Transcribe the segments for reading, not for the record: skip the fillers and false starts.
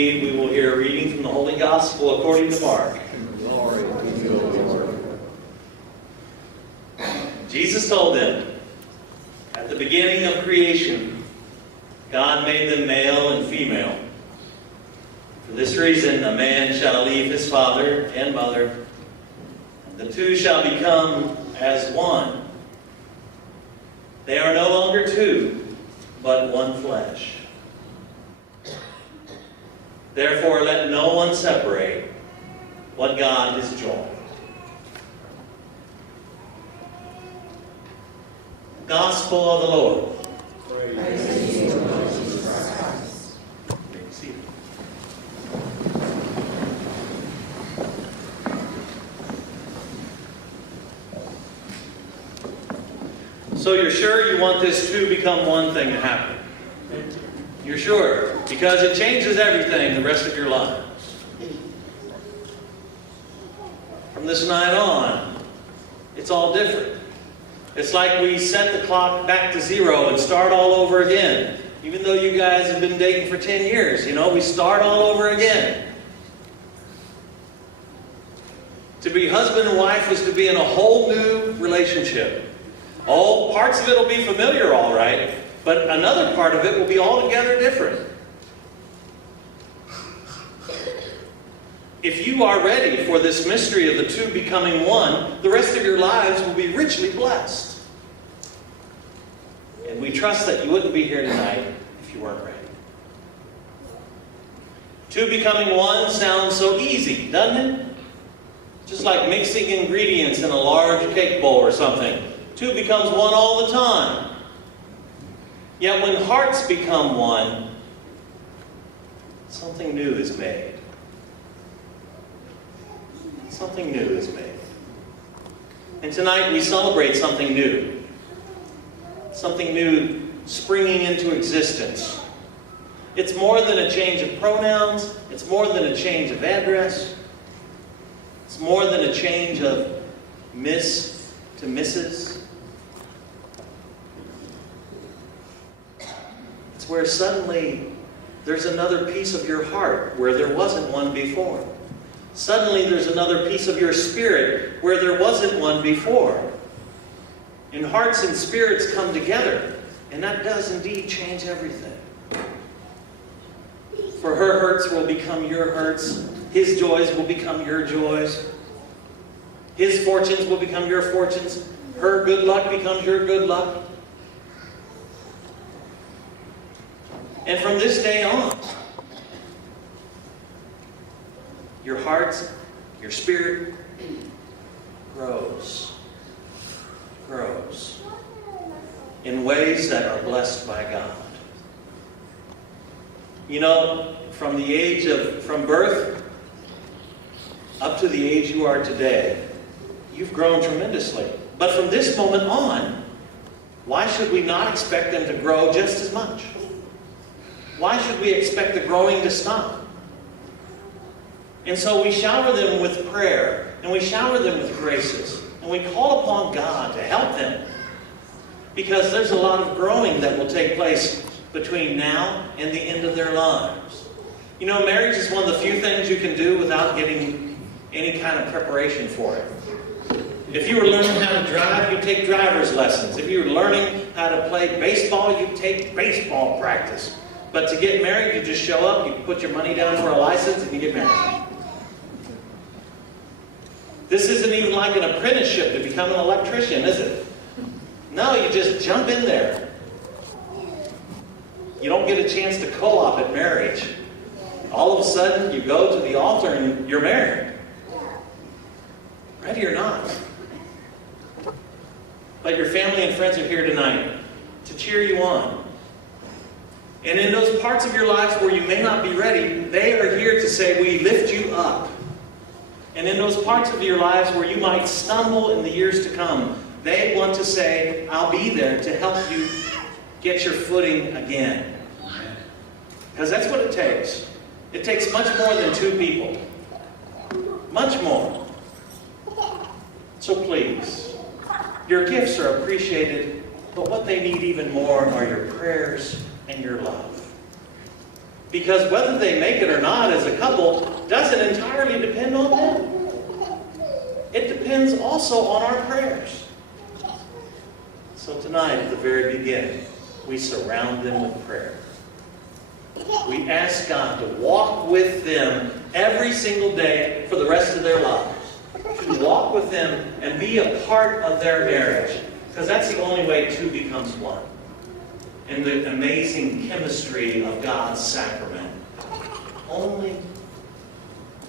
need, we will hear a reading from the Holy Gospel according to Mark. Glory to you, Lord. Jesus told them, at the beginning of creation, God made them male and female. For this reason, a man shall leave his father and mother, and the two shall become as one. They are no longer two, but one flesh. Therefore, let no one separate what God has joined. Gospel of the Lord. Praise to you, Lord Jesus Christ. You may see it. So you're sure you want this two become one thing to happen? You're sure? Because it changes everything the rest of your lives. From this night on, it's all different. It's like we set the clock back to zero and start all over again. Even though you guys have been dating for 10 years, we start all over again. To be husband and wife is to be in a whole new relationship. All parts of it will be familiar, all right, but another part of it will be altogether different. If you are ready for this mystery of the two becoming one, the rest of your lives will be richly blessed. And we trust that you wouldn't be here tonight if you weren't ready. Two becoming one sounds so easy, doesn't it? Just like mixing ingredients in a large cake bowl or something. Two becomes one all the time. Yet when hearts become one, something new is made. Something new is made. And tonight we celebrate something new. Something new springing into existence. It's more than a change of pronouns. It's more than a change of address. It's more than a change of Miss to Mrs. It's where suddenly there's another piece of your heart where there wasn't one before. Suddenly there's another piece of your spirit where there wasn't one before. And hearts and spirits come together, and that does indeed change everything. For her hurts will become your hurts. His joys will become your joys. His fortunes will become your fortunes. Her good luck becomes your good luck. And from this day on, your heart, your spirit grows in ways that are blessed by God. From birth up to the age you are today, you've grown tremendously. But from this moment on, why should we not expect them to grow just as much? Why should we expect the growing to stop? And so we shower them with prayer, and we shower them with graces, and we call upon God to help them. Because there's a lot of growing that will take place between now and the end of their lives. Marriage is one of the few things you can do without getting any kind of preparation for it. If you were learning how to drive, you take driver's lessons. If you were learning how to play baseball, you take baseball practice. But to get married, you just show up, you put your money down for a license, and you get married. This isn't even like an apprenticeship to become an electrician, is it? No, you just jump in there. You don't get a chance to co-op at marriage. All of a sudden, you go to the altar and you're married. Ready or not. But your family and friends are here tonight to cheer you on. And in those parts of your lives where you may not be ready, they are here to say, we lift you up. And in those parts of your lives where you might stumble in the years to come, they want to say, I'll be there to help you get your footing again. Because that's what it takes. It takes much more than two people. Much more. So please, your gifts are appreciated, but what they need even more are your prayers and your love. Because whether they make it or not as a couple doesn't entirely depend on them. It depends also on our prayers. So tonight, at the very beginning, we surround them with prayer. We ask God to walk with them every single day for the rest of their lives. To walk with them and be a part of their marriage. Because that's the only way two becomes one. In the amazing chemistry of God's sacrament. Only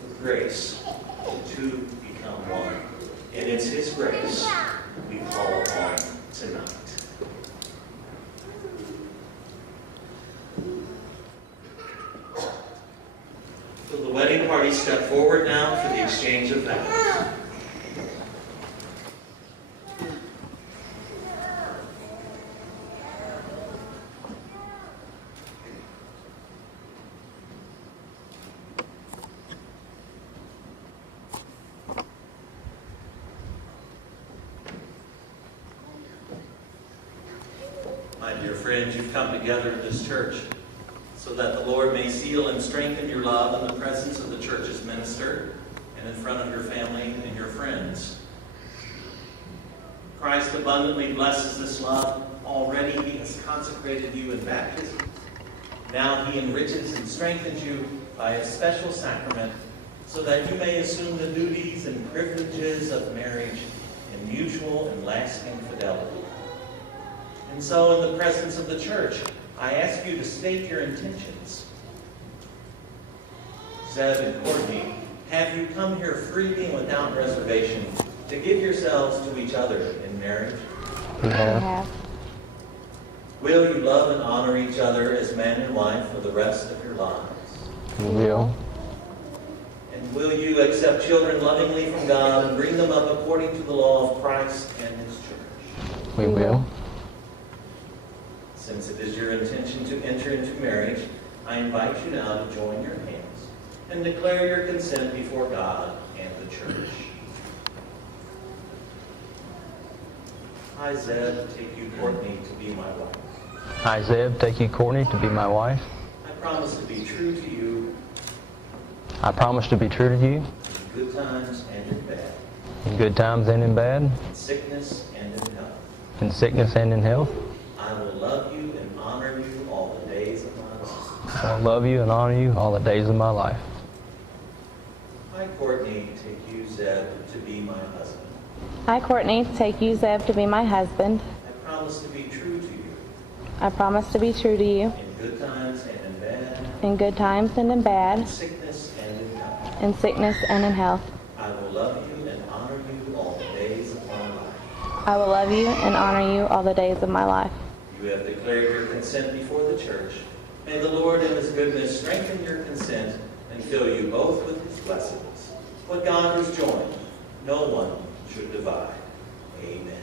with grace the two become one. And it's His grace we call upon tonight. So the wedding party step forward now for the exchange of vows. My dear friends, you've come together in this church so that the Lord may seal and strengthen your love in the presence of the church's minister and in front of your family and your friends. Christ abundantly blesses this love. Already He has consecrated you in baptism. Now He enriches and strengthens you by a special sacrament so that you may assume the duties and privileges of marriage in mutual and lasting fidelity. And so, in the presence of the church, I ask you to state your intentions. Zeb and Courtney, have you come here freely and without reservation to give yourselves to each other in marriage? We have. Will you love and honor each other as man and wife for the rest of your lives? We will. And will you accept children lovingly from God and bring them up according to the law of Christ and His church? We will. Since it is your intention to enter into marriage, I invite you now to join your hands and declare your consent before God and the church. I, Zeb, take you, Courtney, to be my wife. I, Zeb, take you, Courtney, to be my wife. I promise to be true to you I promise to be true to you in good times and in bad, in good times and in bad, in sickness and in health. in sickness and in health. I will love you and honor you all the days of my life. I will love you and honor you all the days of my life. I, Courtney, take you, Zeb, to be my husband. I, Courtney, take you, Zeb, to be my husband. I promise to be true to you I promise to be true to you in good times and in bad, in good times and in in bad, sickness and in health. in sickness and in health. I will love you and honor you all the days of my life. I will love you and honor you all the days of my life. You have declared your consent before the church. May the Lord in His goodness strengthen your consent and fill you both with His blessings. What God has joined, no one should divide. Amen.